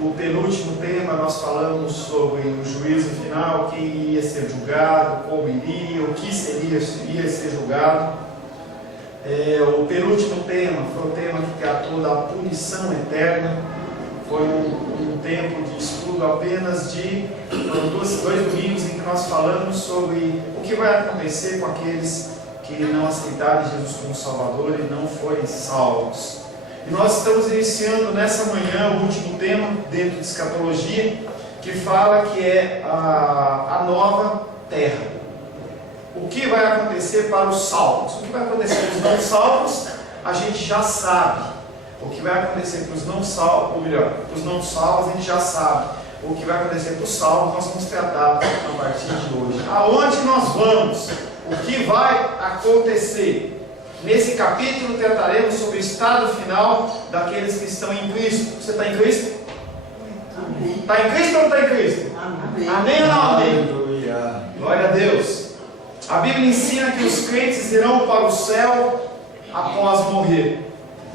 O penúltimo tema nós falamos sobre o juízo final, quem iria ser julgado, como iria, o que iria ser julgado. O penúltimo tema foi o tema que tratou da punição eterna. Foi um tempo de estudo apenas de dois domingos em que nós falamos sobre o que vai acontecer com aqueles que não aceitaram Jesus como Salvador e não forem salvos. E nós estamos iniciando nessa manhã o último tema dentro de escatologia, que fala que é a nova terra. O que vai acontecer para os salvos? O que vai acontecer para os não salvos, a gente já sabe. O que vai acontecer para os não salvos, ou melhor, para os não salvos, a gente já sabe. O que vai acontecer para os salvos, nós vamos tratar a partir de hoje. Aonde nós vamos? O que vai acontecer? Nesse capítulo trataremos sobre o estado final daqueles que estão em Cristo. Você está em Cristo? Amém. Está em Cristo ou não está em Cristo? Amém. Amém ou não amém? Aleluia. Glória a Deus. A Bíblia ensina que os crentes irão para o céu após morrer.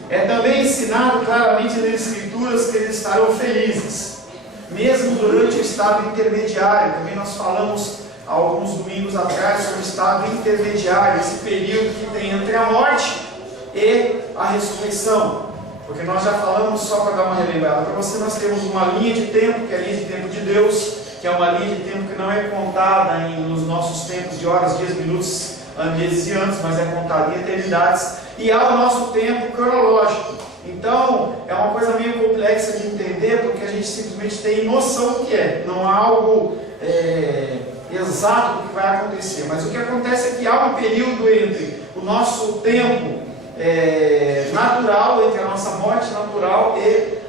É também ensinado claramente nas Escrituras que eles estarão felizes, mesmo durante o estado intermediário. Também nós falamos há alguns domingos atrás sobre o estado intermediário, esse período que tem entre a morte e a ressurreição. Porque nós já falamos, só para dar uma relembrada para você, nós temos uma linha de tempo, que é a linha de tempo de Deus, que é uma linha de tempo que não é contada nos nossos tempos de horas, dias, minutos, meses e anos, mas é contada em eternidades. E há o nosso tempo cronológico. Então, é uma coisa meio complexa de entender, porque a gente simplesmente tem noção do que é. Não há algo exato do que vai acontecer. Mas o que acontece é que há um período entre o nosso tempo natural, entre a nossa morte natural e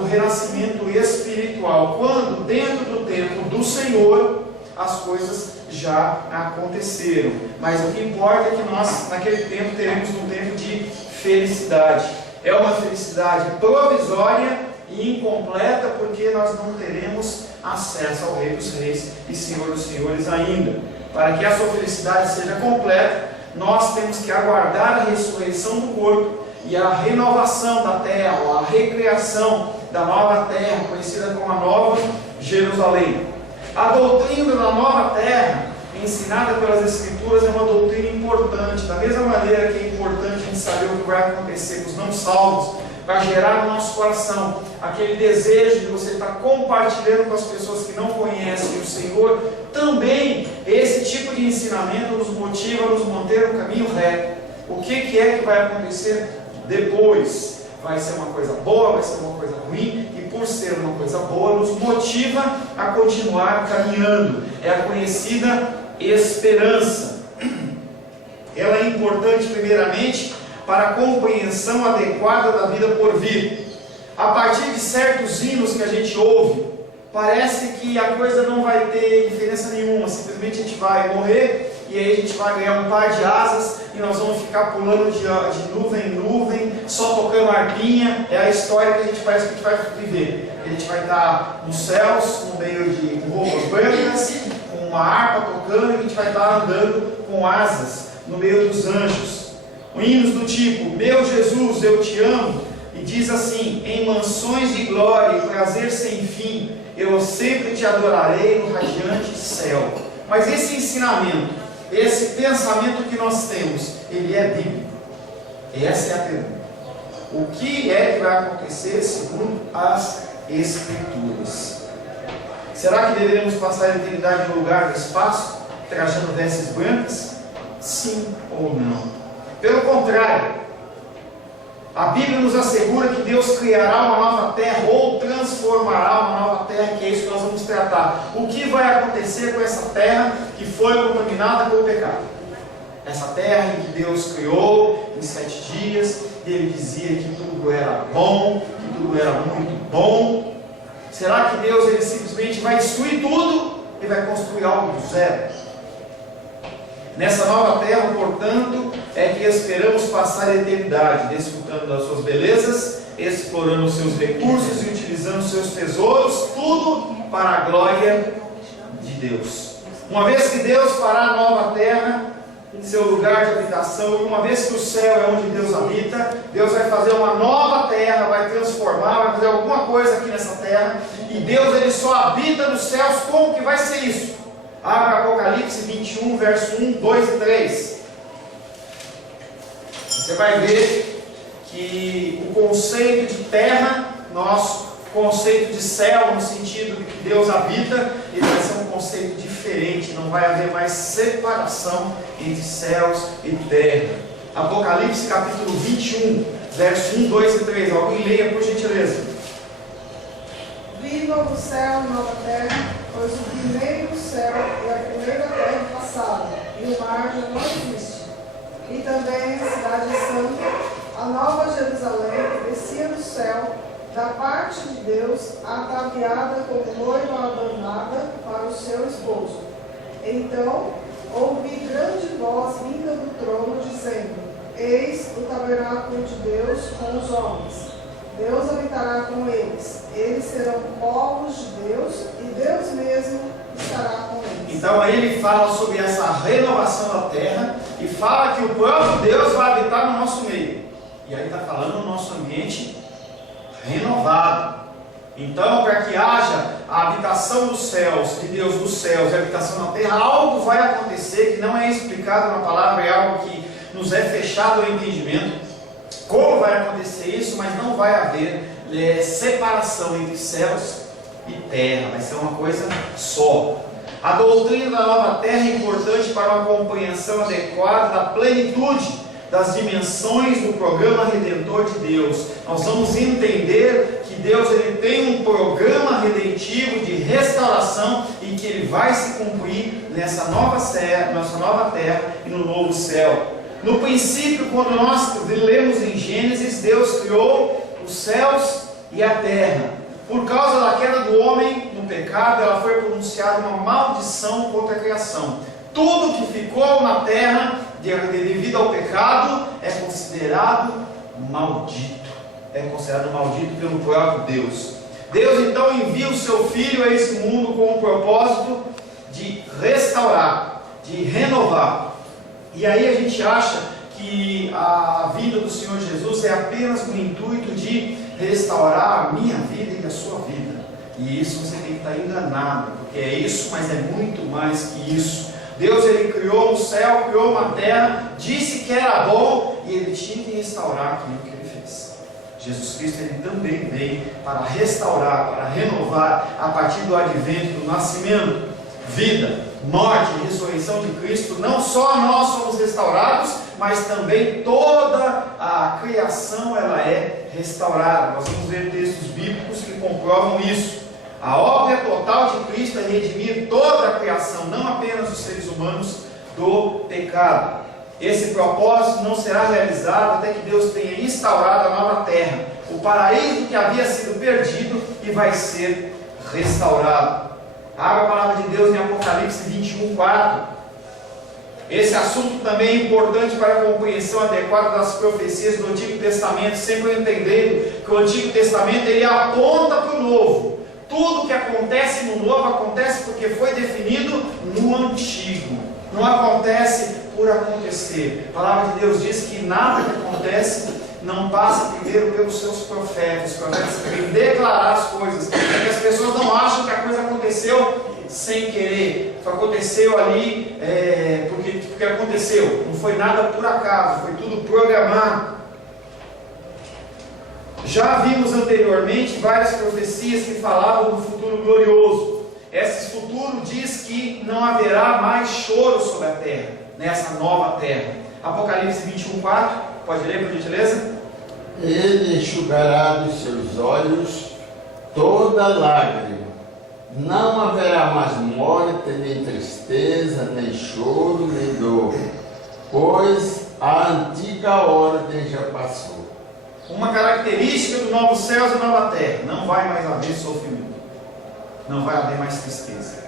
o renascimento espiritual. Quando, dentro do tempo do Senhor, as coisas já aconteceram. Mas o que importa é que nós, naquele tempo, teremos um tempo de felicidade. É uma felicidade provisória e incompleta, porque nós não teremos acesso ao Rei dos Reis e Senhor dos Senhores ainda. Para que a sua felicidade seja completa, nós temos que aguardar a ressurreição do corpo e a renovação da terra, ou a recriação da nova terra, conhecida como a Nova Jerusalém. A doutrina da nova terra, ensinada pelas Escrituras, é uma doutrina importante. Da mesma maneira que é importante a gente saber o que vai acontecer com os não salvos, para gerar no nosso coração aquele desejo de você estar compartilhando com as pessoas que não conhecem o Senhor, também esse tipo de ensinamento nos motiva a nos manter no caminho reto. O que é que vai acontecer depois? Vai ser uma coisa boa, vai ser uma coisa ruim, e por ser uma coisa boa, nos motiva a continuar caminhando. É a conhecida esperança. Ela é importante, primeiramente, para a compreensão adequada da vida por vir. A partir de certos hinos que a gente ouve, parece que a coisa não vai ter diferença nenhuma, simplesmente a gente vai morrer e aí a gente vai ganhar um par de asas e nós vamos ficar pulando de nuvem em nuvem, só tocando arpinha. É a história que a gente parece que a gente vai viver. A gente vai estar nos céus, no meio com roupas brancas, com uma harpa tocando, e a gente vai estar andando com asas no meio dos anjos. Hinos do tipo: meu Jesus, eu te amo, e diz assim: em mansões de glória e prazer sem fim, eu sempre te adorarei no radiante céu. Mas esse ensinamento, esse pensamento que nós temos, ele é bíblico? Essa é a pergunta. O que é que vai acontecer segundo as Escrituras? Será que deveremos passar a eternidade no lugar do espaço, trajando vestes brancas? Sim ou não? Pelo contrário, a Bíblia nos assegura que Deus criará uma nova terra, ou transformará uma nova terra, que é isso que nós vamos tratar. O que vai acontecer com essa terra que foi contaminada pelo pecado? Essa terra em que Deus criou em 7 dias, e Ele dizia que tudo era bom, que tudo era muito bom. Será que Deus ele simplesmente vai destruir tudo e vai construir algo do zero? Nessa nova terra, portanto, é que esperamos passar a eternidade, desfrutando das suas belezas, explorando os seus recursos e utilizando os seus tesouros, tudo para a glória de Deus. Uma vez que Deus fará a nova terra, seu lugar de habitação, e uma vez que o céu é onde Deus habita, Deus vai fazer uma nova terra, vai transformar, vai fazer alguma coisa aqui nessa terra, e Deus ele só habita nos céus. Como que vai ser isso? Abra Apocalipse 21, verso 1, 2 e 3. Você vai ver que o conceito de terra, nosso conceito de céu, no sentido de que Deus habita, ele vai ser um conceito diferente, não vai haver mais separação entre céus e terra. Apocalipse capítulo 21, verso 1, 2 e 3. Alguém leia, por gentileza. Vi novo céu e nova terra, pois o primeiro céu e a primeira terra passaram, e o mar já não existe. E também a cidade santa, a nova Jerusalém, descia do céu, da parte de Deus, ataviada como noiva adornada para o seu esposo. Então ouvi grande voz vinda do trono, dizendo: Eis o tabernáculo de Deus com os homens. Deus habitará com eles. Eles serão povos de Deus, e Deus mesmo estará com eles. Então aí ele fala sobre essa renovação da terra, e fala que o próprio Deus vai habitar no nosso meio. E aí está falando no nosso ambiente renovado. Então, para que haja a habitação dos céus, de Deus dos céus, e a habitação na terra, algo vai acontecer que não é explicado na palavra, é algo que nos é fechado ao entendimento. Como vai acontecer isso? Mas não vai haver separação entre céus e terra, vai ser uma coisa só. A doutrina da nova terra é importante para uma compreensão adequada da plenitude das dimensões do programa redentor de Deus. Nós vamos entender que Deus ele tem um programa redentivo de restauração e que ele vai se cumprir nessa nova terra e no novo céu. No princípio, quando nós lemos em Gênesis, Deus criou os céus e a terra. Por causa da queda do homem no pecado, ela foi pronunciada uma maldição contra a criação. Tudo que ficou na terra devido ao pecado é considerado maldito. É considerado maldito pelo próprio Deus. Deus então envia o seu Filho a esse mundo com o propósito de restaurar, de renovar. E aí a gente acha que a vida do Senhor Jesus é apenas no intuito de restaurar a minha vida e a sua vida. E isso você tem que estar enganado, porque é isso, mas é muito mais que isso. Deus ele criou um céu, criou uma terra, disse que era bom e ele tinha que restaurar aquilo que ele fez. Jesus Cristo ele também veio para restaurar, para renovar a partir do advento, do nascimento, vida, morte e ressurreição de Cristo. Não só nós somos restaurados, mas também toda a criação ela é restaurada. Nós vamos ver textos bíblicos que comprovam isso. A obra total de Cristo é redimir toda a criação, não apenas os seres humanos do pecado. Esse propósito não será realizado até que Deus tenha instaurado a nova terra, o paraíso que havia sido perdido e vai ser restaurado. Abra a palavra de Deus em Apocalipse 21, 4. Esse assunto também é importante para a compreensão adequada das profecias do Antigo Testamento, sempre entendendo que o Antigo Testamento ele aponta para o Novo. Tudo que acontece no Novo acontece porque foi definido no Antigo. Não acontece por acontecer. A palavra de Deus diz que nada que acontece não passa primeiro pelos seus profetas. Os profetas têm que declarar as coisas. Porque as pessoas não acham que a coisa aconteceu sem querer. Aconteceu ali porque aconteceu. Não foi nada por acaso, foi tudo programado. Já vimos anteriormente várias profecias que falavam do futuro glorioso. Esse futuro diz que não haverá mais choro sobre a terra, nessa nova terra. Apocalipse 21, 4, pode ler por gentileza? Ele enxugará dos seus olhos toda lágrima. Não haverá mais morte, nem tristeza, nem choro, nem dor, pois a antiga ordem já passou. Uma característica do novo céus e nova terra: não vai mais haver sofrimento, não vai haver mais tristeza,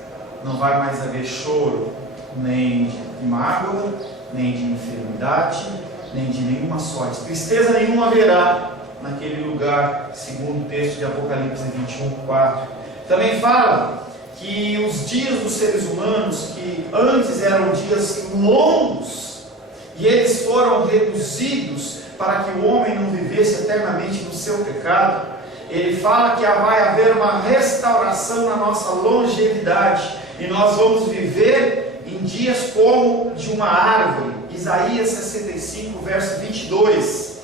não vai mais haver choro, nem de mágoa, nem de enfermidade, nem de nenhuma sorte. Tristeza nenhuma haverá naquele lugar, segundo o texto de Apocalipse 21, 4. Também fala que os dias dos seres humanos, que antes eram dias longos, e eles foram reduzidos para que o homem não vivesse eternamente no seu pecado, ele fala que vai haver uma restauração na nossa longevidade, e nós vamos viver em dias como de uma árvore. Isaías 65, verso 22.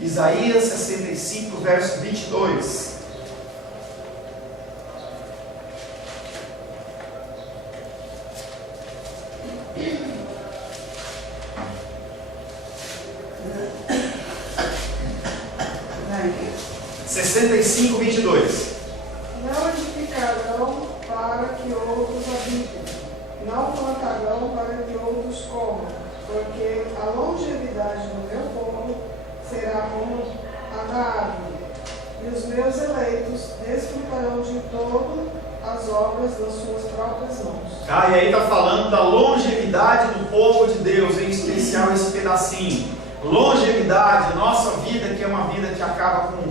Isaías 65, verso 22. Aí. 65, 22. Não edificarão para que outros habitem, não plantarão para que outros comam, porque a longevidade do meu povo será como a da árvore, e os meus eleitos desfrutarão de todas as obras das suas próprias mãos. E aí está falando da longevidade do povo de Deus, em especial esse pedacinho. Longevidade, nossa vida, que é uma vida que acaba com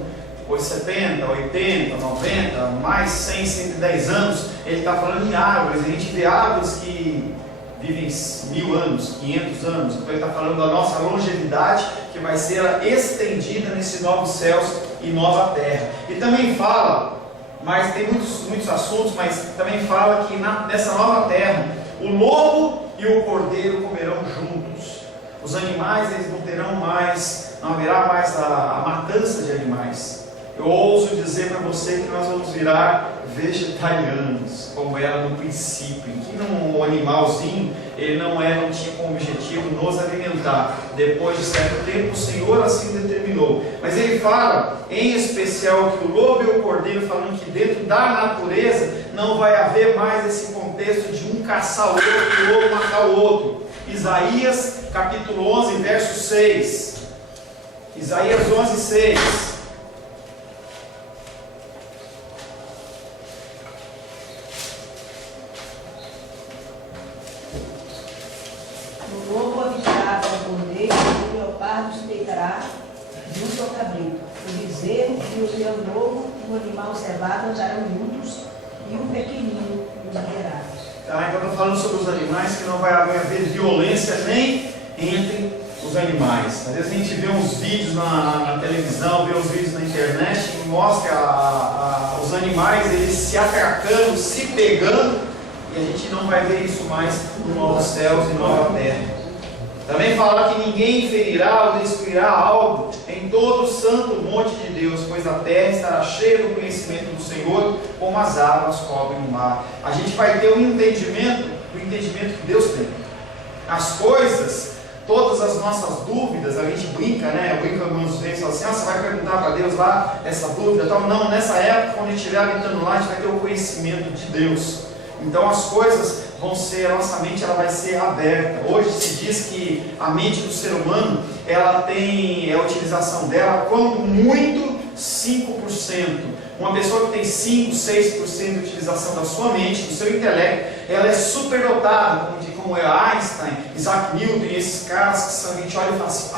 70, 80, 90, mais 100, 110 anos. Ele está falando em árvores. A gente vê árvores que vivem 1000 anos, 500 anos. Então ele está falando da nossa longevidade, que vai ser estendida nesses novos céus e nova terra. E também fala, mas tem muitos assuntos, mas também fala que nessa nova terra, o lobo e o cordeiro comerão juntos. Os animais, eles não terão mais, não haverá mais a matança de animais. Eu ouso dizer para você que nós vamos virar vegetarianos, como era no princípio, em que um animalzinho, ele não tinha como objetivo nos alimentar. Depois de certo tempo, o Senhor assim determinou. Mas ele fala, em especial, que o lobo e o cordeiro, falando que dentro da natureza não vai haver mais esse contexto de um caçar o outro e o outro matar o outro. Isaías capítulo 11, verso 6. Isaías 11, 6. O lobo habitará com o cordeiro, e o leopardo se deitará junto ao cabrito. O bezerro e o leão novo e o animal cevado andarão juntos, e um pequenino os guiará. Então estou falando sobre os animais, que não vai haver violência nem entre os animais. Às vezes a gente vê uns vídeos na televisão, vê uns vídeos na internet que mostra os animais eles se atacando, se pegando, e a gente não vai ver isso mais no novos céus e nova terra. Também fala que ninguém ferirá ou destruirá algo em todo o santo monte de Deus, pois a terra estará cheia do conhecimento do Senhor, como as águas cobrem o mar. A gente vai ter um entendimento, o entendimento que Deus tem. As coisas, todas as nossas dúvidas, a gente brinca, né? Brinca algumas vezes, fala assim, você vai perguntar para Deus lá essa dúvida e tal. Não, nessa época, quando a gente estiver habitando lá, a gente vai ter o conhecimento de Deus. Então as coisas vão ser, a nossa mente ela vai ser aberta. Hoje se diz que a mente do ser humano, ela tem a utilização dela, quando muito, 5%. Uma pessoa que tem 5, 6% de utilização da sua mente, do seu intelecto, ela é superdotada, como é Einstein, Isaac Newton e esses caras que são, a gente olha e fala assim,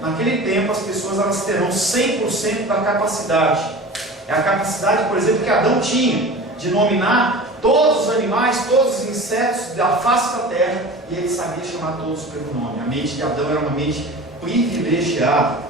naquele tempo as pessoas elas terão 100% da capacidade. É a capacidade, por exemplo, que Adão tinha, de nominar todos os animais, todos os insetos da face da terra, e ele sabia chamar todos pelo nome. A mente de Adão era uma mente privilegiada.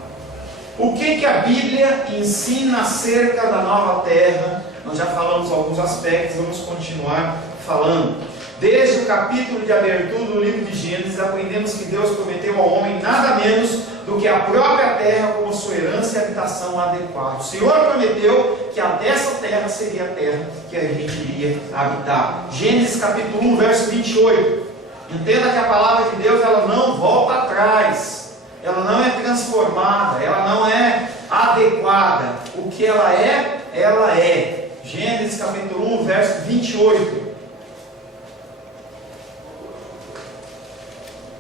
O que a Bíblia ensina acerca da nova terra? Nós já falamos alguns aspectos, vamos continuar falando. Desde o capítulo de abertura do livro de Gênesis, aprendemos que Deus prometeu ao homem nada menos do que a própria terra como sua herança e habitação adequada. O Senhor prometeu que a dessa terra seria a terra que a gente iria habitar. Gênesis capítulo 1, verso 28. Entenda que a palavra de Deus ela não volta atrás, ela não é transformada, ela não é adequada. O que ela é. Gênesis capítulo 1, verso 28.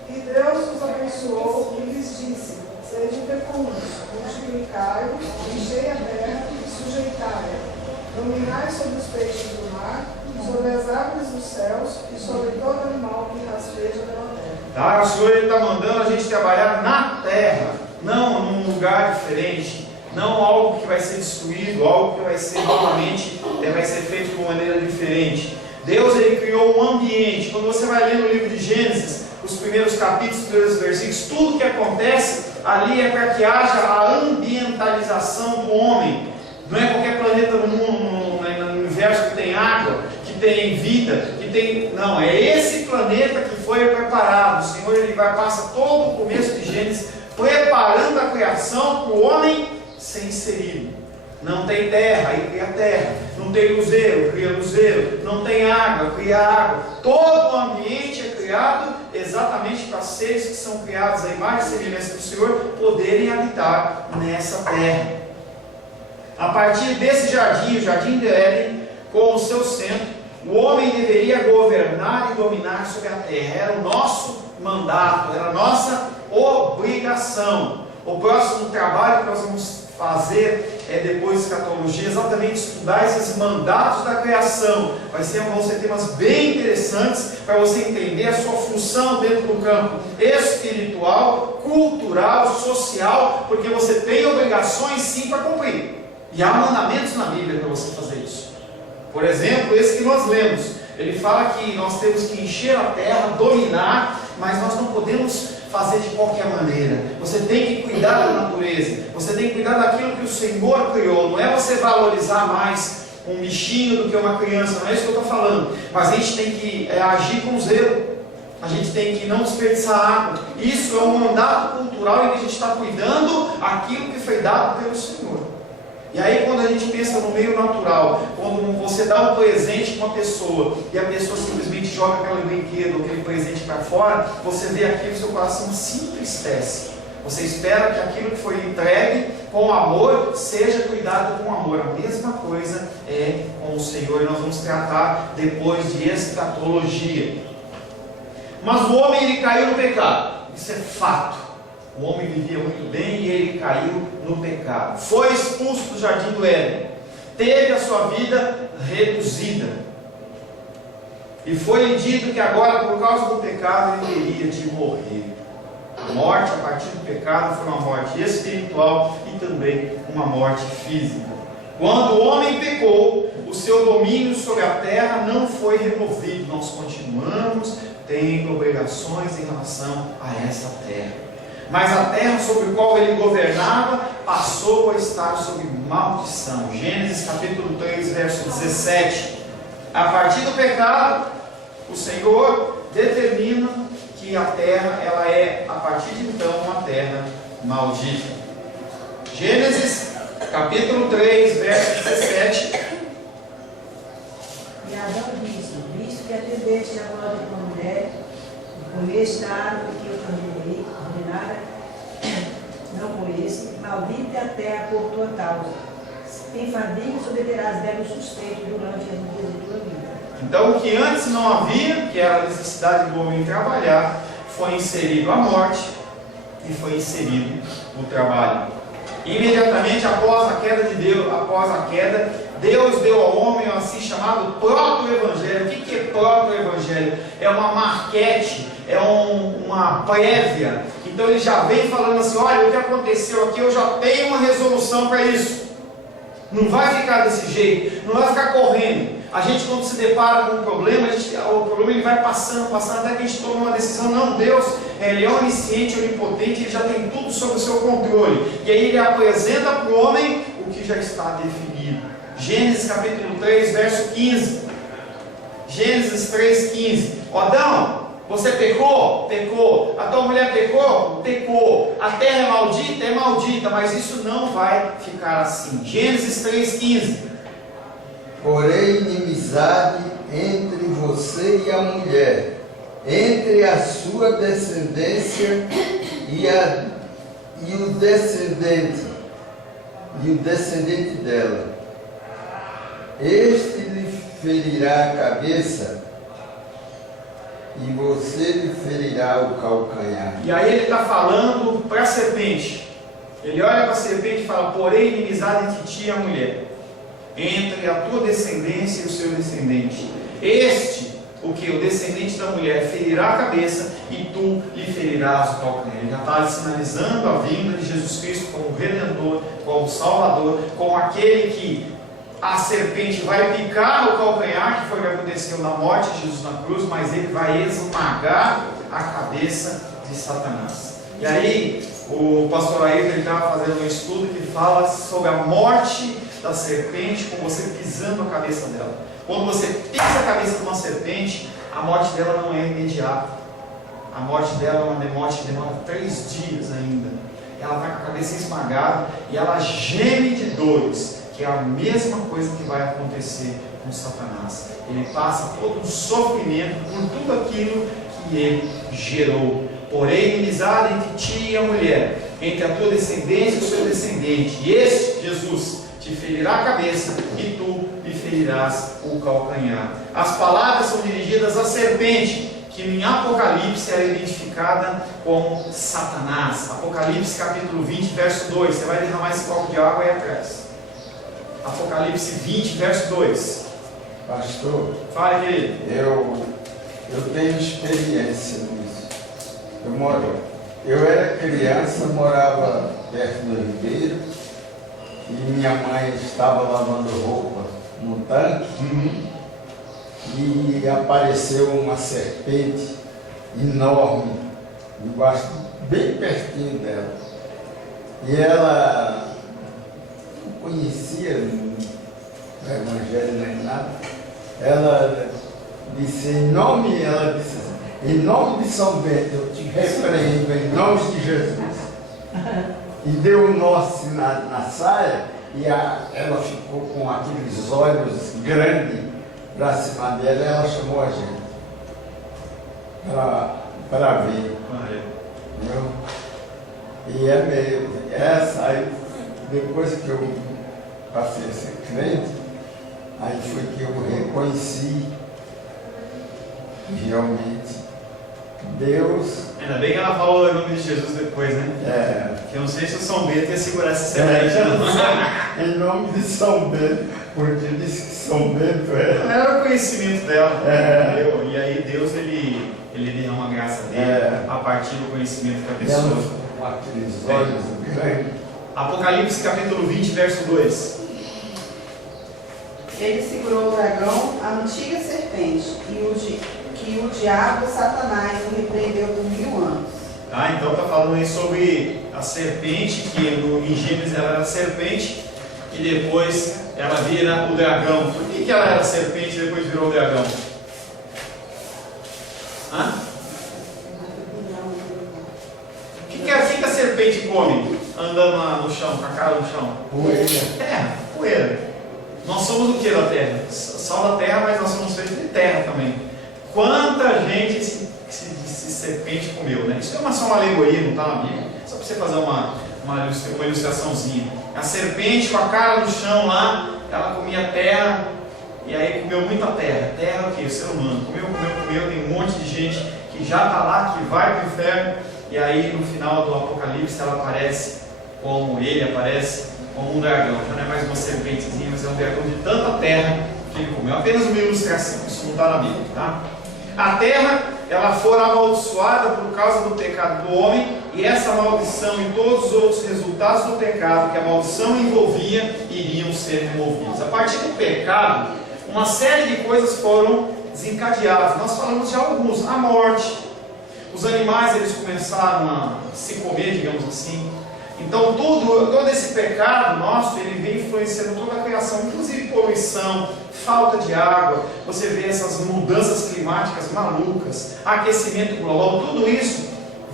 E Deus os abençoou e lhes disse, sejam fecundos, multiplicai-vos, enchei a terra e sujeitai-a, dominai sobre os peixes do mar, sobre as aves dos céus e sobre todo animal que rasteja pela terra. O Senhor está mandando a gente trabalhar na terra, não num lugar diferente, não algo que vai ser destruído, algo que vai ser novamente, vai ser feito de uma maneira diferente. Deus ele criou um ambiente. Quando você vai ler no livro de Gênesis, os primeiros capítulos, os primeiros versículos, tudo que acontece ali é para que haja a ambientalização do homem. Não é qualquer planeta no mundo, no universo que tem água, que tem vida, que tem... Não, é esse planeta que foi preparado. O Senhor, ele passa todo o começo de Gênesis preparando a criação para o homem ser inserido. Não tem terra, aí cria terra. Não tem luzeiro, cria luzeiro. Não tem água, cria água. Todo o ambiente é criado exatamente para seres que são criados à imagem e semelhança do Senhor poderem habitar nessa terra. A partir desse jardim, o jardim de Éden, com o seu centro, o homem deveria governar e dominar sobre a terra. Era o nosso mandato, era a nossa obrigação. O próximo trabalho que nós vamos fazer depois de escatologia, exatamente estudar esses mandatos da criação. Vão ser temas bem interessantes para você entender a sua função dentro do campo espiritual, cultural, social, porque você tem obrigações sim para cumprir. E há mandamentos na Bíblia para você fazer isso. Por exemplo, esse que nós lemos, ele fala que nós temos que encher a terra, dominar, mas nós não podemos fazer de qualquer maneira. Você tem que cuidar da natureza, você tem que cuidar daquilo que o Senhor criou. Não é você valorizar mais um bichinho do que uma criança, não é isso que eu estou falando. Mas a gente tem que agir com zelo, a gente tem que não desperdiçar água. Isso é um mandato cultural em que a gente está cuidando aquilo que foi dado pelo Senhor. E aí quando a gente pensa no meio natural, quando você dá um presente para uma pessoa e a pessoa simplesmente joga aquele brinquedo, aquele presente para fora, você vê aquilo e seu coração se entristece. Você espera que aquilo que foi entregue com amor seja cuidado com amor. A mesma coisa é com o Senhor, e nós vamos tratar depois de escatologia. Mas o homem, ele caiu no pecado, isso é fato. O homem vivia muito bem e ele caiu no pecado. Foi expulso do jardim do Éden. Teve a sua vida reduzida. E foi-lhe dito que agora, por causa do pecado, ele teria de morrer. A morte a partir do pecado foi uma morte espiritual e também uma morte física. Quando o homem pecou, o seu domínio sobre a terra não foi removido. Nós continuamos tendo obrigações em relação a essa terra. Mas a terra sobre a qual ele governava passou a estar sob maldição. Gênesis capítulo 3, verso 17. A partir do pecado, o Senhor determina que a terra, ela é, a partir de então, uma terra maldita. Gênesis capítulo 3, verso 17. E Adão disse: visto que atendeste a glória de uma mulher, e comeste da árvore que eu ordenei, ordenada, não conhece, maldita a terra por tua causa. Em fadigas obterás dela o sustento durante as dias de tua vida. Então, o que antes não havia, que era a necessidade do homem trabalhar, foi inserido a morte e foi inserido o trabalho. Imediatamente após a queda de Deus, Deus deu ao homem o assim chamado proto-evangelho. O que é proto-evangelho? É uma maquete, é uma prévia. Então ele já vem falando assim: olha, o que aconteceu aqui, eu já tenho uma resolução para isso. Não vai ficar desse jeito, não vai ficar correndo. A gente, quando se depara com um problema, o problema ele vai passando, até que a gente toma uma decisão. Não, Deus, ele é onisciente, onipotente, ele já tem tudo sob o seu controle. E aí ele apresenta para o homem o que já está definido. Gênesis capítulo 3, verso 15. Gênesis 3, 15. Adão, você pecou? Pecou. A tua mulher pecou? Pecou. A terra é maldita? É maldita. Mas isso não vai ficar assim. Gênesis 3, 15. Porém, inimizade entre você e a mulher, entre a sua descendência e o descendente dela. Este lhe ferirá a cabeça e você lhe ferirá o calcanhar. E aí ele está falando para a serpente. Ele olha para a serpente e fala: porém, inimizade entre ti e a mulher, entre a tua descendência e o seu descendente. O descendente da mulher ferirá a cabeça e tu lhe ferirás o calcanhar. Ele já está sinalizando a vinda de Jesus Cristo como Redentor, como Salvador, como aquele que a serpente vai picar o calcanhar, que foi o que aconteceu na morte de Jesus na cruz, mas ele vai esmagar a cabeça de Satanás. E aí, o pastor Ayrton estava fazendo um estudo que fala sobre a morte da serpente com você pisando a cabeça dela. Quando você pisa a cabeça de uma serpente, a morte dela não é imediata. A morte dela é uma morte que demora 3 dias ainda. Ela está com a cabeça esmagada e ela geme de dores, que é a mesma coisa que vai acontecer com Satanás. Ele passa todo um sofrimento por tudo aquilo que ele gerou. Porém, inimizade entre ti e a mulher, entre a tua descendência e o seu descendente. E este, Jesus, te ferirá a cabeça e tu lhe ferirás o calcanhar. As palavras são dirigidas à serpente, que em Apocalipse era identificada como Satanás. Apocalipse capítulo 20, verso 2. Você vai derramar esse copo de água aí atrás. Apocalipse 20, verso 2. Pastor, Fale, querido. eu tenho experiência nisso. Eu era criança, morava perto do ribeiro e minha mãe estava lavando roupa no tanque e apareceu uma serpente enorme debaixo, bem pertinho dela. E ela não conhecia o Evangelho nem nada. Ela disse, em nome de São Bento, eu te repreendo em nome de Jesus. E deu um nó assim na saia e ela ficou com aqueles olhos grandes para cima dela e ela chamou a gente para ver. Entendeu? E é meio, essa aí, depois que eu passei a ser crente, aí foi que eu reconheci realmente Deus. Ainda bem que ela falou o nome de Jesus depois, né? Que eu não sei se o São Bento ia segurar essa serpente. Em nome de São Bento, porque disse que São Bento Não era o conhecimento dela. E aí Deus ele derrama a graça dele a partir do conhecimento da pessoa. Com aqueles olhos grandes. Apocalipse capítulo 20, verso 2. Ele segurou o dragão, a antiga serpente, que o diabo, Satanás, o repreendeu por 1000 anos. Então está falando aí sobre a serpente, que em Gênesis ela era serpente, e depois ela vira o dragão. Por que ela era serpente e depois virou o dragão? O que a serpente come andando lá no chão, com a cara no chão? Poeira. Terra, poeira. Nós somos o que da terra? Só da terra, mas nós somos feitos de terra também. Quanta gente se serpente comeu, né? Isso é só uma alegoria, não está na Bíblia. Só para você fazer uma ilustraçãozinha. A serpente com a cara no chão lá, ela comia terra, e aí comeu muita terra. Terra o quê? O ser humano. Comeu, tem um monte de gente que já está lá, que vai para o inferno, e aí no final do Apocalipse ela aparece como um dragão. Já não é mais uma serpentezinha, mas é um dragão de tanta terra que ele comeu. Apenas uma ilustração, isso não está na Bíblia, tá? A terra, ela fora amaldiçoada por causa do pecado do homem, e essa maldição e todos os outros resultados do pecado que a maldição envolvia iriam ser removidos. A partir do pecado, uma série de coisas foram desencadeadas. Nós falamos de alguns. A morte. Os animais, eles começaram a se comer, digamos assim. Então todo esse pecado nosso, ele vem influenciando toda a criação, inclusive poluição, falta de água. Você vê essas mudanças climáticas malucas, aquecimento global, tudo isso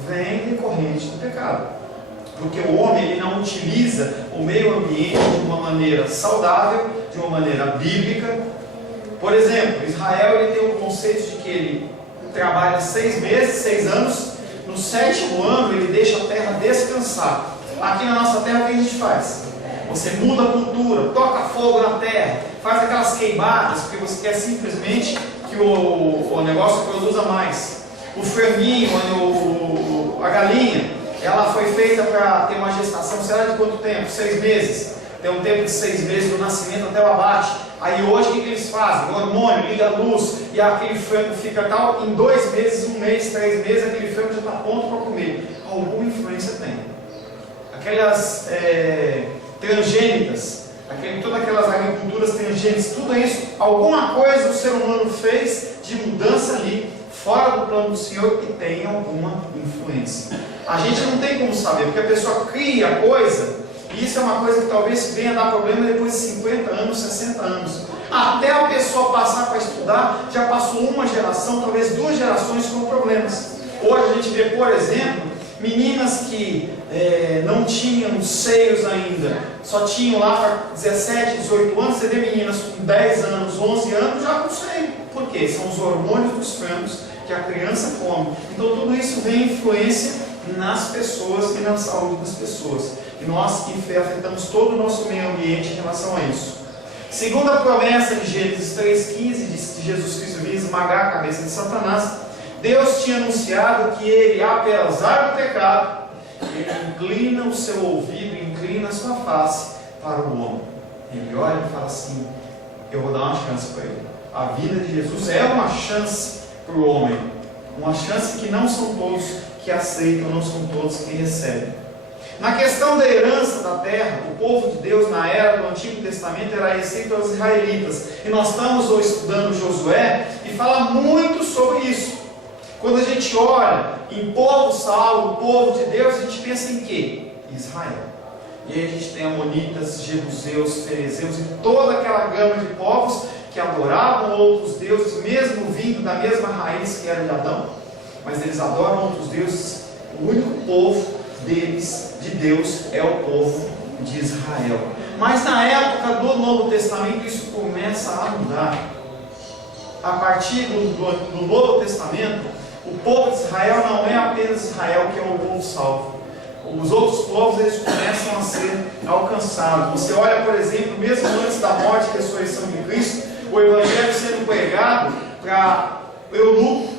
vem decorrente do pecado. Porque o homem, ele não utiliza o meio ambiente de uma maneira saudável, de uma maneira bíblica. Por exemplo, Israel, ele tem o conceito de que ele trabalha 6 meses, 6 anos, no 7º ano ele deixa a terra descansar. Aqui na nossa terra o que a gente faz? Você muda a cultura, toca fogo na terra, faz aquelas queimadas, porque você quer simplesmente que o negócio produza mais. O franguinho, a galinha, ela foi feita para ter uma gestação, será de quanto tempo? 6 meses. Tem um tempo de 6 meses do nascimento até o abate. Aí hoje o que eles fazem? O hormônio, liga a luz, e aquele frango fica tal, em 2 meses, 1 mês, 3 meses, aquele frango já está pronto para comer. Alguma influência tem. Aquelas transgênicas, todas aquelas agriculturas transgênicas, tudo isso, alguma coisa o ser humano fez de mudança ali, fora do plano do Senhor e tem alguma influência. A gente não tem como saber, porque a pessoa cria coisa, e isso é uma coisa que talvez venha dar problema depois de 50 anos, 60 anos. Até a pessoa passar para estudar, já passou uma geração, talvez 2 gerações com problemas. Hoje a gente vê, por exemplo, meninas que não tinham seios ainda, só tinham lá para 17, 18 anos. Você vê meninas com 10 anos, 11 anos já com seio. Por quê? São os hormônios dos frangos que a criança come. Então tudo isso vem influência nas pessoas e na saúde das pessoas. E nós que afetamos todo o nosso meio ambiente em relação a isso. Segundo a promessa de Gênesis 3,15, de Jesus Cristo vir esmagar a cabeça de Satanás, Deus tinha anunciado que ele, apesar do pecado, ele inclina o seu ouvido, inclina a sua face para o homem. Ele olha e fala assim: eu vou dar uma chance para ele. A vida de Jesus é uma chance para o homem, uma chance que não são todos que aceitam, não são todos que recebem. Na questão da herança da terra, o povo de Deus na era do Antigo Testamento era receito aos israelitas. E nós estamos estudando Josué e fala muito sobre isso. Quando a gente olha em povo salvo, o povo de Deus, a gente pensa em quê? Israel. E aí a gente tem amonitas, jebuseus, ferezeus e toda aquela gama de povos que adoravam outros deuses, mesmo vindo da mesma raiz que era de Adão. Mas eles adoram outros deuses. O único povo deles, de Deus, é o povo de Israel. Mas na época do Novo Testamento isso começa a mudar. A partir do Novo Testamento, o povo de Israel não é apenas Israel que é o povo salvo. Os outros povos eles começam a ser alcançados. Você olha, por exemplo, mesmo antes da morte e ressurreição de Cristo, o Evangelho sendo pregado para o eunuco.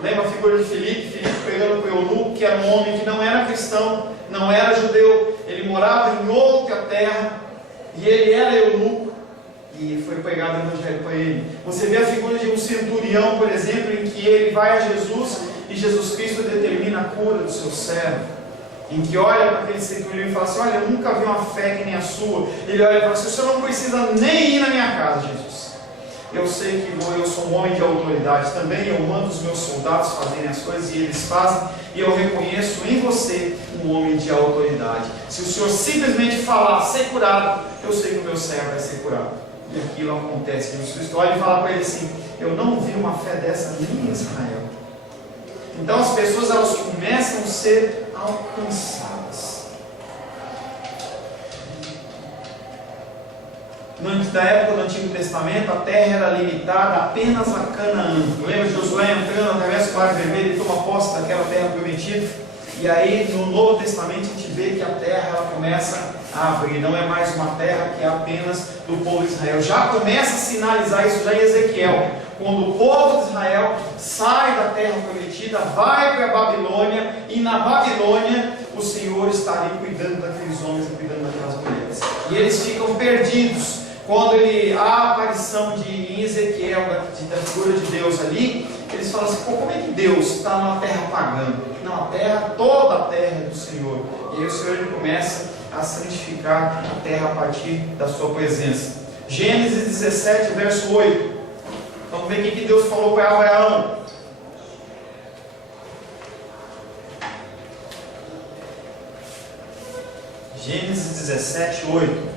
Lembra a figura de Filipe? Filipe pregando para o eunuco, que era um homem que não era cristão, não era judeu, ele morava em outra terra, e ele era eunuco, e foi pregado o Evangelho para ele. Você vê a figura de um centurião, por exemplo, em que ele vai a Jesus, e Jesus Cristo determina a cura do seu servo, em que olha para aquele centurião e fala assim: olha, eu nunca vi uma fé que nem a sua. Ele olha e fala assim: o senhor não precisa nem ir na minha casa, Jesus. Eu sei que eu sou um homem de autoridade também, eu mando os meus soldados fazerem as coisas e eles fazem, e eu reconheço em você um homem de autoridade. Se o senhor simplesmente falar, ser curado, eu sei que o meu servo vai ser curado. E aquilo acontece. Jesus Cristo olha e fala para ele assim: eu não vi uma fé dessa nem em Israel. Então as pessoas elas começam a ser alcançadas. Da época do Antigo Testamento, a terra era limitada apenas a Canaã. Lembra de Josué entrando através do Mar Vermelho e toma posse daquela terra prometida? E aí no Novo Testamento a gente vê que a terra ela começa a abrir. Não é mais uma terra que é apenas do povo de Israel. Já começa a sinalizar isso já em Ezequiel. Quando o povo de Israel sai da terra prometida, vai para a Babilônia, e na Babilônia o Senhor está ali cuidando daqueles homens e cuidando daquelas mulheres. E eles ficam perdidos. Quando a aparição em Ezequiel, da figura de Deus ali, eles falam assim: como é que Deus está numa terra pagã? Não, toda a terra é do Senhor. E aí o Senhor ele começa a santificar a terra a partir da sua presença. Gênesis 17, verso 8. Vamos ver o que Deus falou para Abraão. Gênesis 17, 8.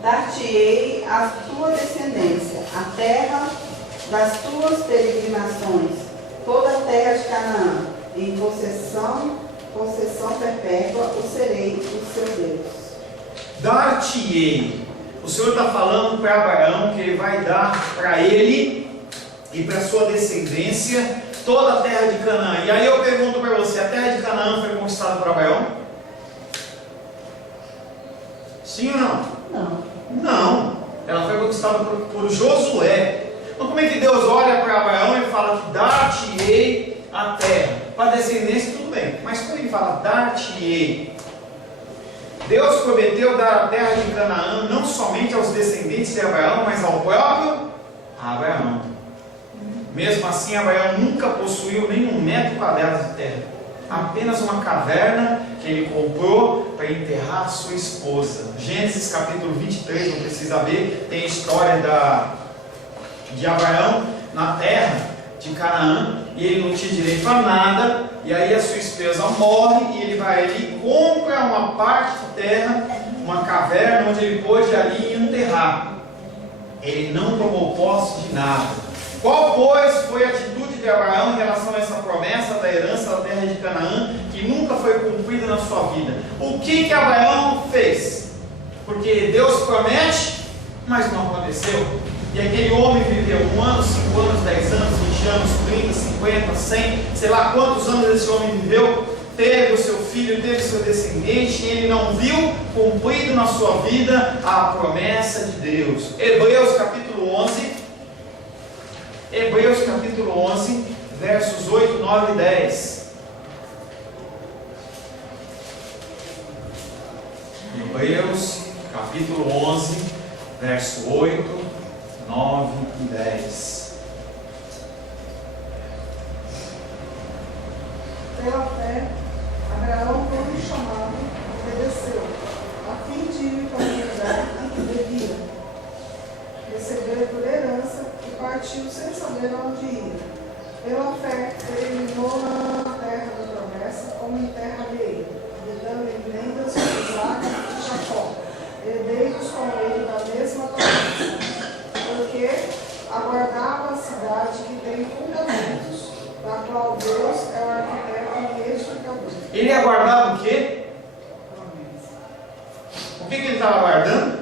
Dar-te-ei à tua descendência a terra das tuas peregrinações, toda a terra de Canaã, em possessão perpétua, o serei o seu Deus. Dar-te-ei. O Senhor está falando para Abraão que ele vai dar para ele e para sua descendência toda a terra de Canaã. E aí eu pergunto para você: a terra de Canaã foi conquistada por Abraão? Sim ou não? Não, ela foi conquistada por Josué. Então como é que Deus olha para Abraão e fala que dar-te-ei a terra? Para a descendência tudo bem, mas quando ele fala dar-te-ei, Deus prometeu dar a terra de Canaã não somente aos descendentes de Abraão, mas ao próprio Abraão. Mesmo assim, Abraão nunca possuiu nem 1 metro quadrado de terra, apenas uma caverna que ele comprou para enterrar sua esposa. Gênesis capítulo 23, não precisa ver, tem a história de Abraão na terra, de Canaã, e ele não tinha direito a nada, e aí a sua esposa morre, e ele vai ali e compra uma parte de terra, uma caverna, onde ele pôde ali enterrar. Ele não tomou posse de nada. Qual, pois, foi a atitude de Abraão em relação a essa promessa da herança da terra de Canaã, que nunca foi cumprida na sua vida? O que Abraão fez? Porque Deus promete, mas não aconteceu. E aquele homem viveu 1 ano, 5 anos, 10 anos, 20 anos, 30, 50, 100, sei lá quantos anos esse homem viveu, teve o seu filho, teve o seu descendente, e ele não viu cumprido na sua vida a promessa de Deus. Hebreus capítulo 11, versos 8, 9 e 10. Hebreus capítulo 11, verso 8, 9 e 10. Pela fé, Abraão, quando chamado, obedeceu, a fim de ir para o lugar em que devia receber por herança, e partiu sem saber aonde ia. Pela fé, peregrinou na terra da promessa, como em terra alheia, dando emendas com Isaac e Jacó, herdeiros com ele da mesma promessa, porque aguardava a cidade que tem fundamentos, da qual Deus é o arquiteto e edificador. Ele aguardava o quê? O que ele estava aguardando?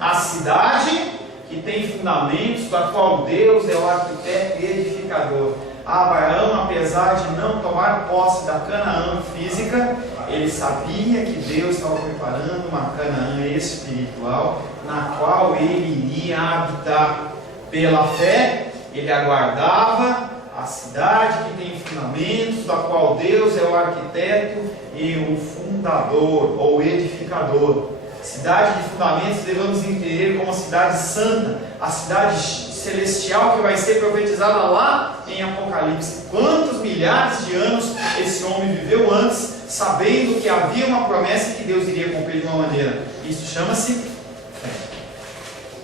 A cidade que tem fundamentos, da qual Deus é o arquiteto e edificador. Abraão, apesar de não tomar posse da Canaã física, ele sabia que Deus estava preparando uma Canaã espiritual, na qual ele iria habitar. Pela fé, ele aguardava a cidade que tem fundamentos, da qual Deus é o arquiteto e o fundador ou edificador. Cidade de fundamentos devemos entender como a cidade santa, a cidade celestial que vai ser profetizada lá em Apocalipse. Quantos milhares de anos esse homem viveu antes, sabendo que havia uma promessa que Deus iria cumprir de uma maneira? Isso chama-se fé.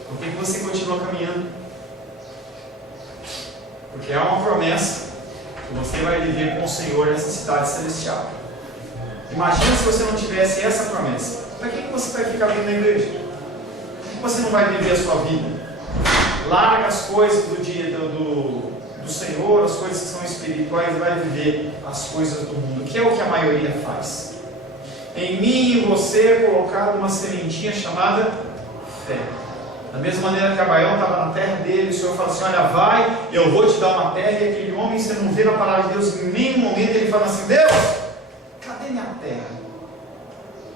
Por que você continua caminhando? Porque há uma promessa que você vai viver com o Senhor nessa cidade celestial. Imagina se você não tivesse essa promessa. Para que você vai ficar vindo na igreja? Por que você não vai viver a sua vida? Larga as coisas do dia do Senhor, as coisas que são espirituais, e vai viver as coisas do mundo, que é o que a maioria faz. Em mim e você é colocada uma sementinha chamada fé. Da mesma maneira que Abraão estava na terra dele, o Senhor fala assim: olha, vai, eu vou te dar uma terra. E aquele homem, você não vê na palavra de Deus em nenhum momento ele fala assim: Deus, cadê minha terra?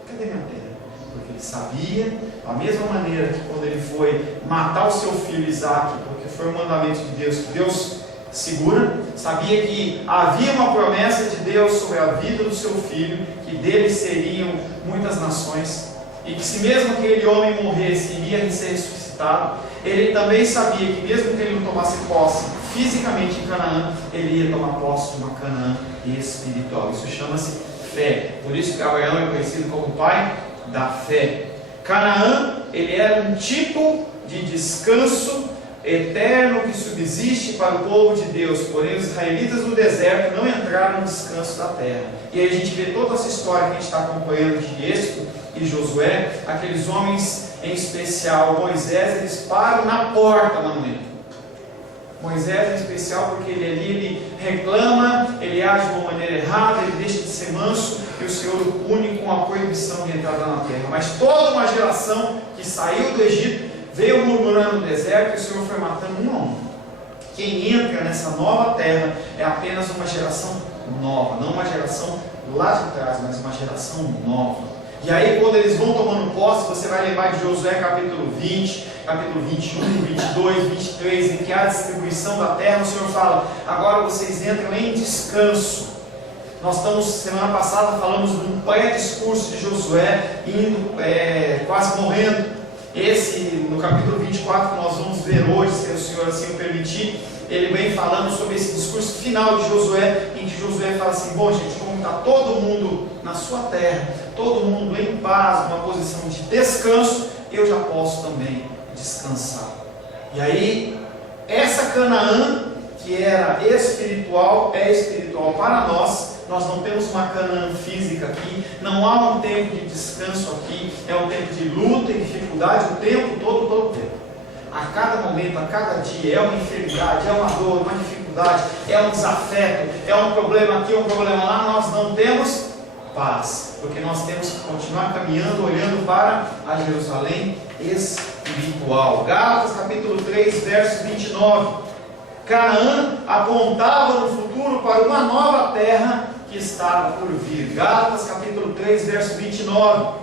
Cadê minha terra? Porque ele sabia, da mesma maneira que quando ele foi matar o seu filho Isaac, porque foi um mandamento de Deus que Deus segura, sabia que havia uma promessa de Deus sobre a vida do seu filho, que dele seriam muitas nações, e que se mesmo aquele homem morresse, iria ser ressuscitado. Ele também sabia que mesmo que ele não tomasse posse fisicamente em Canaã, ele ia tomar posse de uma Canaã espiritual. Isso chama-se fé. Por isso que Abraão é conhecido como pai da fé. Canaã, ele era um tipo de descanso eterno que subsiste para o povo de Deus, porém os israelitas no deserto não entraram no descanso da terra. E aí a gente vê toda essa história que a gente está acompanhando de Êxodo e Josué, aqueles homens em especial, Moisés, eles param na porta lá no meio. Moisés em especial porque ele reclama, ele age de uma maneira errada, ele deixa de ser manso, e o Senhor o pune com a proibição de entrada na terra. Mas toda uma geração que saiu do Egito veio murmurando no deserto, e o Senhor foi matando um a um. Quem entra nessa nova terra é apenas uma geração nova, não uma geração lá de trás, mas uma geração nova. E aí quando eles vão tomando posse, você vai lembrar de Josué capítulo 20, capítulo 21, 22, 23, em que há a distribuição da terra. O Senhor fala: agora vocês entram em descanso. Nós estamos, semana passada, falamos de um pré-discurso de Josué, indo, quase morrendo. Esse, no capítulo 24, que nós vamos ver hoje, se o Senhor assim o permitir, ele vem falando sobre esse discurso final de Josué, em que Josué fala assim: bom, gente, como está todo mundo na sua terra, todo mundo em paz, numa posição de descanso, eu já posso também descansar. E aí, essa Canaã, que era espiritual, é espiritual para nós. Nós não temos uma Canaã física aqui, não há um tempo de descanso aqui, é um tempo de luta e dificuldade o tempo todo o tempo. A cada momento, a cada dia, é uma enfermidade, é uma dor, uma dificuldade, é um desafeto, é um problema aqui, um problema lá, nós não temos paz, porque nós temos que continuar caminhando, olhando para a Jerusalém espiritual. Gálatas capítulo 3, verso 29. Canaã apontava no futuro para uma nova terra que estava por vir. Gálatas capítulo 3, verso 29.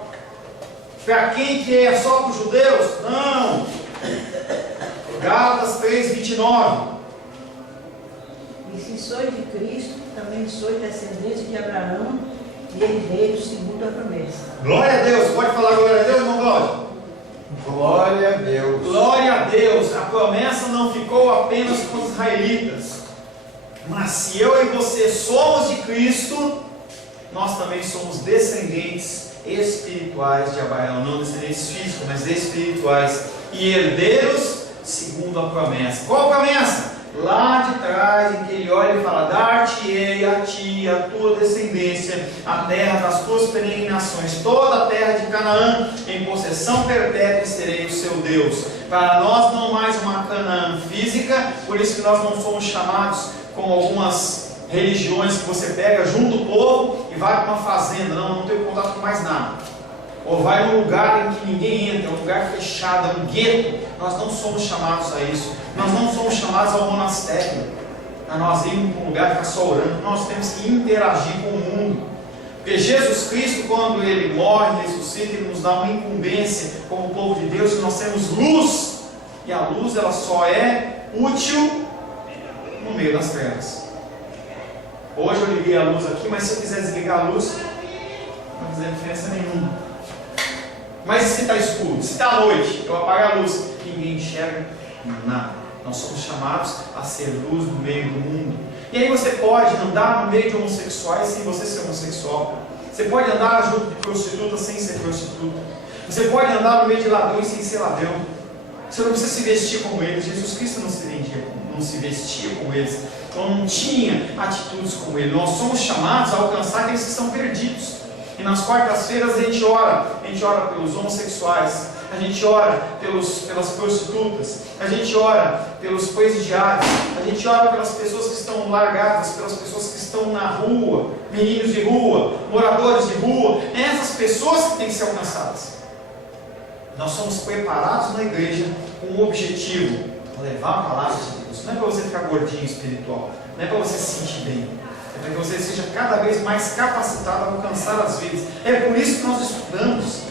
Para quem que é? Só para os judeus? Não! Gálatas 3, 29. E se sois de Cristo, também sois descendentes de Abraão e herdeiros segundo a promessa. Glória a Deus! Pode falar glória a Deus, irmão Cláudio? Glória a Deus. Glória a Deus! A promessa não ficou apenas com os israelitas. Mas se eu e você somos de Cristo, nós também somos descendentes espirituais de Abraão. Não descendentes físicos, mas espirituais. E herdeiros segundo a promessa. Qual a promessa? Lá de trás, em que ele olha e fala: dar-te-ei a ti, a tua descendência, a terra das tuas peregrinações, toda a terra de Canaã, em possessão perpétua, e serei o seu Deus. Para nós não mais uma Canaã física, por isso que nós não somos chamados como algumas religiões que você pega, junta o povo e vai para uma fazenda. Não tem contato com mais nada. Ou vai num lugar em que ninguém entra, um lugar fechado, um gueto. Nós não somos chamados a isso. Nós não somos chamados ao monastério, a nós irmos para um lugar e ficar só orando. Nós temos que interagir com o mundo. Porque Jesus Cristo, quando Ele morre, ressuscita, Ele nos dá uma incumbência como povo de Deus, que nós temos luz. E a luz, ela só é útil no meio das trevas. Hoje eu liguei a luz aqui, mas se eu quiser desligar a luz, não vai fazer diferença nenhuma. Mas se está escuro, se está à noite, eu apago a luz, ninguém enxerga nada. Nós somos chamados a ser luz no meio do mundo. E aí você pode andar no meio de homossexuais sem você ser homossexual. Você pode andar junto de prostituta sem ser prostituta. Você pode andar no meio de ladrões sem ser ladrão. Você não precisa se vestir como eles. Jesus Cristo não se vestia como eles. Então não tinha atitudes como ele. Nós somos chamados a alcançar aqueles que estão perdidos. E nas quartas-feiras a gente ora pelos homossexuais, a gente ora pelas prostitutas, a gente ora pelos presidiários, a gente ora pelas pessoas que estão largadas, pelas pessoas que estão na rua, meninos de rua, moradores de rua. É essas pessoas que têm que ser alcançadas. Nós somos preparados na igreja com um objetivo: levar a palavra de Deus. Não é para você ficar gordinho espiritual, não é para você se sentir bem. É para que você seja cada vez mais capacitado a alcançar as vidas. É por isso que nós estudamos.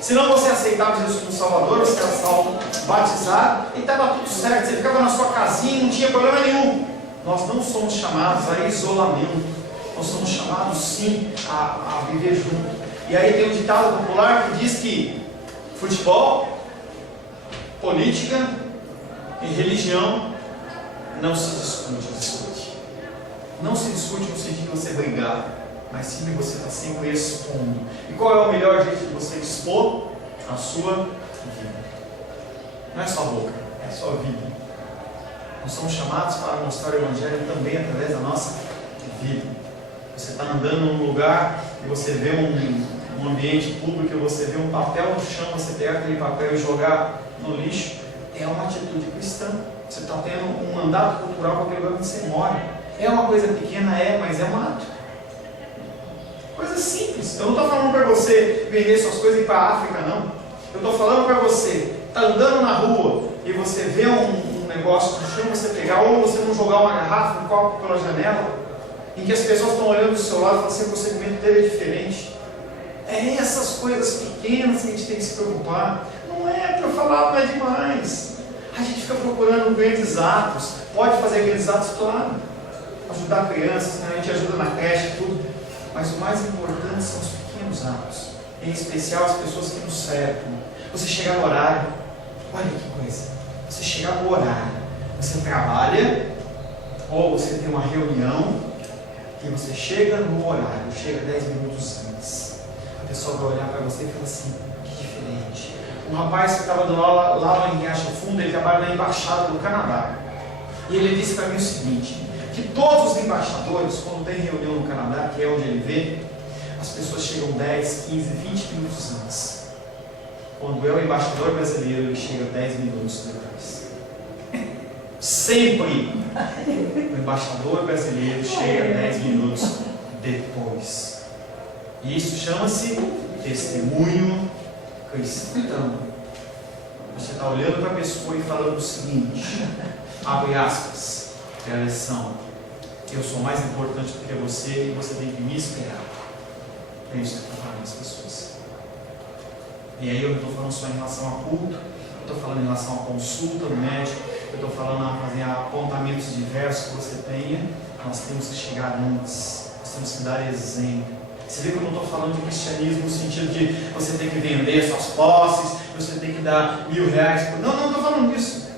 Se não você aceitava Jesus como Salvador, você era salvo, batizado, e estava tudo certo. Você ficava na sua casinha e não tinha problema nenhum. Nós não somos chamados a isolamento. Nós somos chamados sim a viver junto. E aí tem um ditado popular que diz que futebol, política e religião não se discute. Não se discute no sentido de você brigar, mas sim de você estar sempre expondo. E qual é o melhor jeito de você expor? A sua vida. Não é só a boca, é a sua vida. Nós somos chamados para mostrar o Evangelho também através da nossa vida. Você está andando num lugar e você vê um ambiente público e você vê um papel no chão, você pegar aquele papel e jogar no lixo, é uma atitude cristã. Você está tendo um mandato cultural com aquele lugar onde você mora. É uma coisa pequena, mas é um ato. Coisa simples. Eu não estou falando para você vender suas coisas e ir para a África, não. Eu estou falando para você, está andando na rua e você vê um negócio no chão, você pegar, ou você não jogar uma garrafa, um copo pela janela, em que as pessoas estão olhando do seu lado e falam assim: o procedimento dele é diferente. É essas coisas pequenas que a gente tem que se preocupar. Não é para falar, não é demais. A gente fica procurando grandes atos. Pode fazer grandes atos, claro. Ajudar crianças, né? A gente ajuda na creche, tudo. Mas o mais importante são os pequenos atos. Em especial as pessoas que nos cercam. Você chegar no horário. Olha que coisa. Você chegar no horário. Você trabalha, ou você tem uma reunião, e você chega no horário, chega 10 minutos antes. A pessoa vai olhar para você e fala assim: que diferente. Um rapaz que estava dando aula lá em Riacho Fundo, ele trabalha na Embaixada do Canadá. E ele disse para mim o seguinte, que todos os embaixadores, quando tem reunião no Canadá, que é onde ele vê, as pessoas chegam 10, 15, 20 minutos antes. Quando é o embaixador brasileiro, ele chega 10 minutos depois. Sempre o embaixador brasileiro chega 10 minutos depois. E isso chama-se testemunho cristão. Você está olhando para a pessoa e falando o seguinte, abre aspas, é a lição: eu sou mais importante do que você e você tem que me esperar. É isso que eu estou falando às pessoas. E aí eu não estou falando só em relação a culto, eu estou falando em relação a consulta no médico, eu estou falando a fazer apontamentos diversos que você tenha. Nós temos que chegar antes, nós temos que dar exemplo. Você vê que eu não estou falando de cristianismo no sentido de você tem que vender suas posses, você tem que dar R$1.000 por... Não estou falando disso.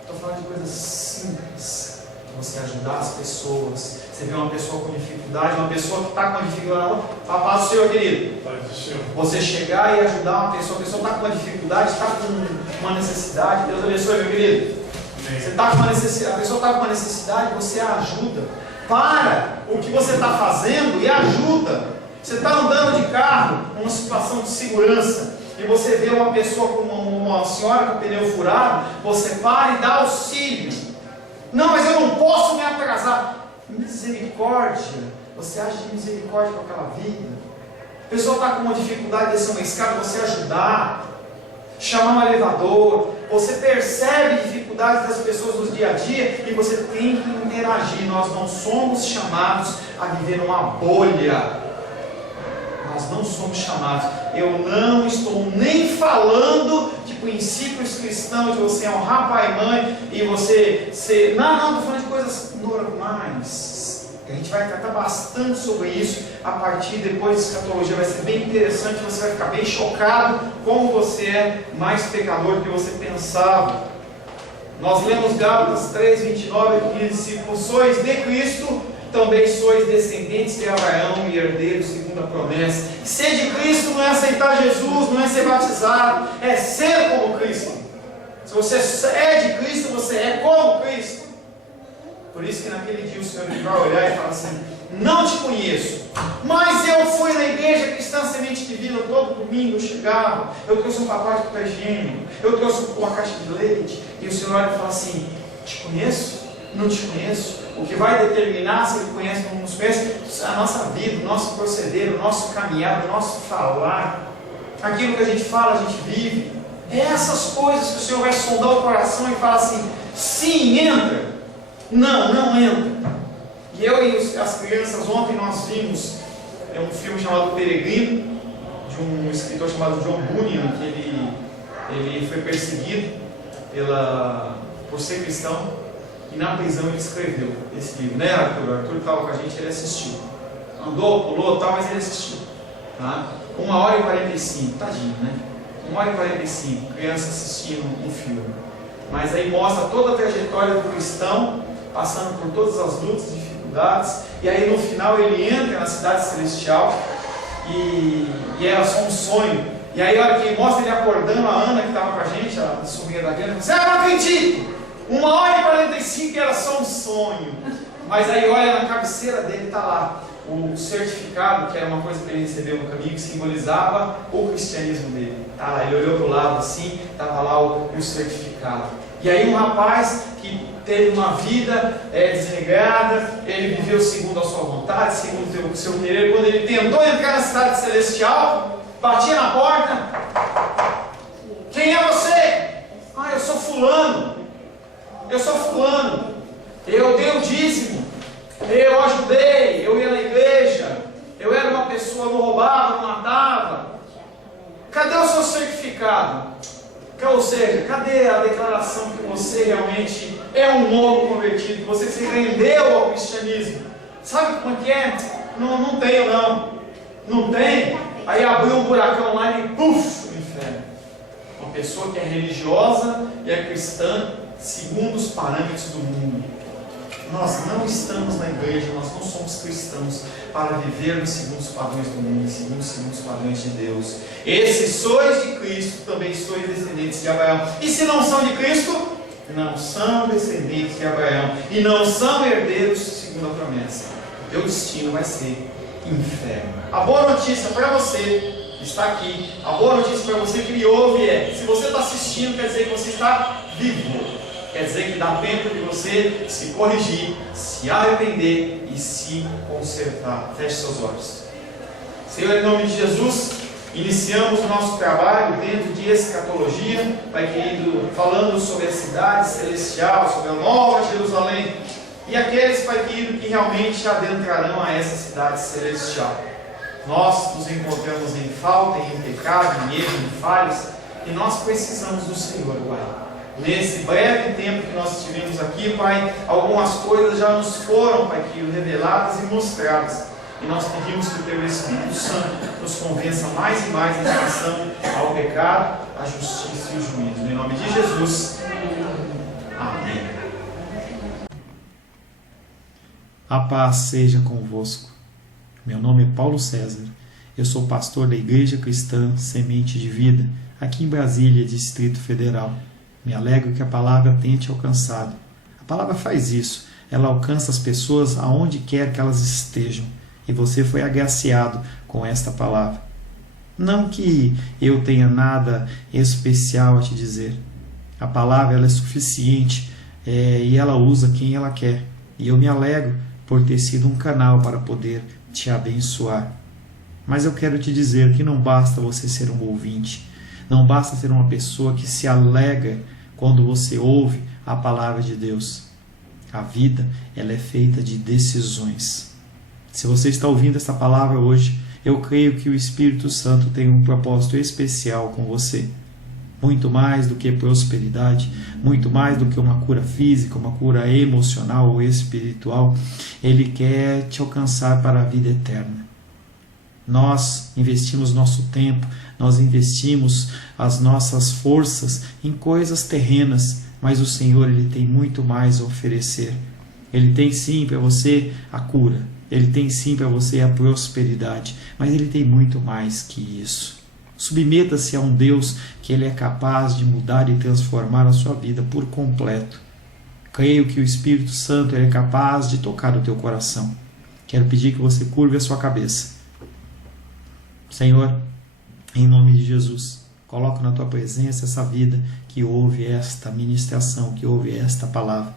Estou falando de coisas simples. Você ajudar as pessoas. Você vê uma pessoa com dificuldade, uma pessoa que está com uma dificuldade, paz do Senhor, querido. Você chegar e ajudar uma pessoa, a pessoa está com uma dificuldade, está com uma necessidade. Deus abençoe, meu querido. Você está com uma necessidade, a pessoa está com uma necessidade, você a ajuda. Para o que você está fazendo e ajuda. Você está andando de carro, numa situação de segurança, e você vê uma pessoa com uma senhora com o pneu furado, você para e dá auxílio. Não, mas eu não posso me atrasar. Misericórdia, você age de misericórdia com aquela vida. A pessoa está com uma dificuldade de descer uma escada, você ajudar, chamar um elevador. Você percebe dificuldades das pessoas no dia a dia e você tem que interagir. Nós não somos chamados a viver numa bolha. Nós não somos chamados. Eu não estou nem falando de princípios cristãos, de você honrar pai e mãe e você ser... Não, estou falando de coisas normais. A gente vai tratar bastante sobre isso a partir depois de escatologia. Vai ser bem interessante, você vai ficar bem chocado como você é mais pecador do que você pensava. Nós lemos Gálatas 3, 29 que diz: se sois de Cristo, também sois descendentes de Abraão e herdeiros segundo a promessa. Ser de Cristo não é aceitar Jesus, não é ser batizado, é ser como Cristo. Se você é de Cristo, você é como Cristo. Por isso que naquele dia o Senhor vai olhar e falar assim: não te conheço, mas eu fui na igreja cristã Semente de Vida, todo domingo eu chegava, eu trouxe um pacote de papel higiênico, eu trouxe uma caixa de leite, e o Senhor olha e fala assim: te conheço? Não te conheço? O que vai determinar se Ele conhece ou não nos conhece, a nossa vida, o nosso proceder, o nosso caminhar, o nosso falar, aquilo que a gente fala, a gente vive. É essas coisas que o Senhor vai sondar o coração e falar assim: sim, entra. Não entra. E eu e as crianças, ontem nós vimos um filme chamado Peregrino, de um escritor chamado John Bunyan, que ele foi perseguido por ser cristão, e na prisão ele escreveu esse livro, né, Arthur? O Arthur estava com a gente, ele assistiu. Andou, pulou, tal, mas ele assistiu. Tá? 1h45, tadinho, né? 1h45, criança assistindo um filme. Mas aí mostra toda a trajetória do cristão, passando por todas as lutas, dificuldades, e aí no final ele entra na cidade celestial e era só um sonho. E aí a hora que mostra ele acordando, a Ana que estava com a gente, a sobrinha da Ana, você não acredita! 1h45 era só um sonho. Mas aí olha na cabeceira dele, está lá o certificado, que era uma coisa que ele recebeu no caminho, que simbolizava o cristianismo dele. Tá lá, ele olhou para o lado assim, estava lá o certificado. E aí um rapaz que teve uma vida desregrada, ele viveu segundo a sua vontade, segundo o seu querer. Quando ele tentou entrar na cidade celestial, batia na porta: quem é você? Ah, eu sou fulano. Eu dei o dízimo, eu ajudei, eu ia na igreja, eu era uma pessoa, não roubava, não matava. Cadê o seu certificado? Ou seja, cadê a declaração que você realmente é um novo convertido, que você se rendeu ao cristianismo? Sabe como é que é? Não tenho não. Não tem? Aí abriu um buracão lá e puf, no inferno. Uma pessoa que é religiosa e é cristã segundo os parâmetros do mundo. Nós não estamos na igreja, nós não somos cristãos para vivermos segundo os padrões do mundo, segundo os padrões de Deus. Esses sois de Cristo, também sois descendentes de Abraão. E se não são de Cristo, não são descendentes de Abraão e não são herdeiros segundo a promessa. O teu destino vai ser inferno. A boa notícia para você que está aqui, a boa notícia para você que me ouve é: se você está assistindo, quer dizer que você está vivo. Quer dizer que dá tempo de você se corrigir, se arrepender e se consertar. Feche seus olhos. Senhor, em nome de Jesus, iniciamos o nosso trabalho dentro de escatologia, Pai querido, falando sobre a cidade celestial, sobre a nova Jerusalém, e aqueles, Pai querido, que realmente adentrarão a essa cidade celestial. Nós nos encontramos em falta, em pecado, em erro, em falhas, e nós precisamos do Senhor, Pai. Nesse breve tempo que nós estivemos aqui, Pai, algumas coisas já nos foram, Pai querido, reveladas e mostradas. E nós pedimos que o Teu Espírito Santo nos convença mais e mais em relação ao pecado, à justiça e ao juízo. Em nome de Jesus. Amém. A paz seja convosco. Meu nome é Paulo César. Eu sou pastor da Igreja Cristã Semente de Vida, aqui em Brasília, Distrito Federal. Me alegro que a palavra tenha te alcançado. A palavra faz isso. Ela alcança as pessoas aonde quer que elas estejam. E você foi agraciado com esta palavra. Não que eu tenha nada especial a te dizer. A palavra ela é suficiente e ela usa quem ela quer. E eu me alegro por ter sido um canal para poder te abençoar. Mas eu quero te dizer que não basta você ser um ouvinte. Não basta ser uma pessoa que se alegra quando você ouve a palavra de Deus. A vida ela é feita de decisões. Se você está ouvindo essa palavra hoje, eu creio que o Espírito Santo tem um propósito especial com você. Muito mais do que prosperidade, muito mais do que uma cura física, uma cura emocional ou espiritual, Ele quer te alcançar para a vida eterna. Nós investimos nosso tempo, nós investimos as nossas forças em coisas terrenas, mas o Senhor Ele tem muito mais a oferecer. Ele tem sim para você a cura, Ele tem sim para você a prosperidade, mas Ele tem muito mais que isso. Submeta-se a um Deus que Ele é capaz de mudar e transformar a sua vida por completo. Creio que o Espírito Santo Ele é capaz de tocar o teu coração. Quero pedir que você curve a sua cabeça. Senhor, em nome de Jesus, coloco na tua presença essa vida que ouve esta ministração, que ouve esta palavra.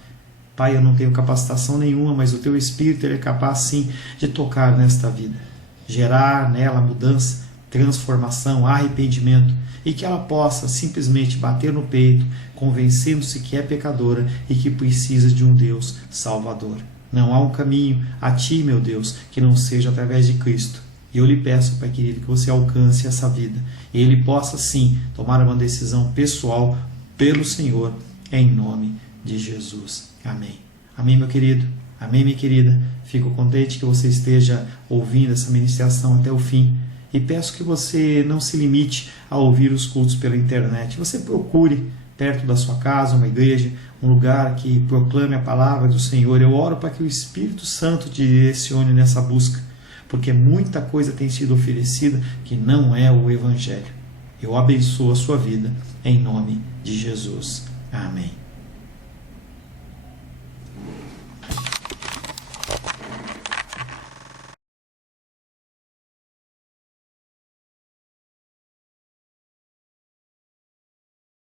Pai, eu não tenho capacitação nenhuma, mas o teu Espírito ele é capaz sim de tocar nesta vida, gerar nela mudança, transformação, arrependimento, e que ela possa simplesmente bater no peito, convencendo-se que é pecadora e que precisa de um Deus salvador. Não há um caminho a ti, meu Deus, que não seja através de Cristo. E eu lhe peço, Pai querido, que você alcance essa vida e ele possa sim tomar uma decisão pessoal pelo Senhor, em nome de Jesus. Amém. Amém, meu querido. Amém, minha querida. Fico contente que você esteja ouvindo essa ministração até o fim. E peço que você não se limite a ouvir os cultos pela internet. Você procure perto da sua casa uma igreja, um lugar que proclame a palavra do Senhor. Eu oro para que o Espírito Santo te direcione nessa busca, porque muita coisa tem sido oferecida que não é o Evangelho. Eu abençoo a sua vida em nome de Jesus. Amém.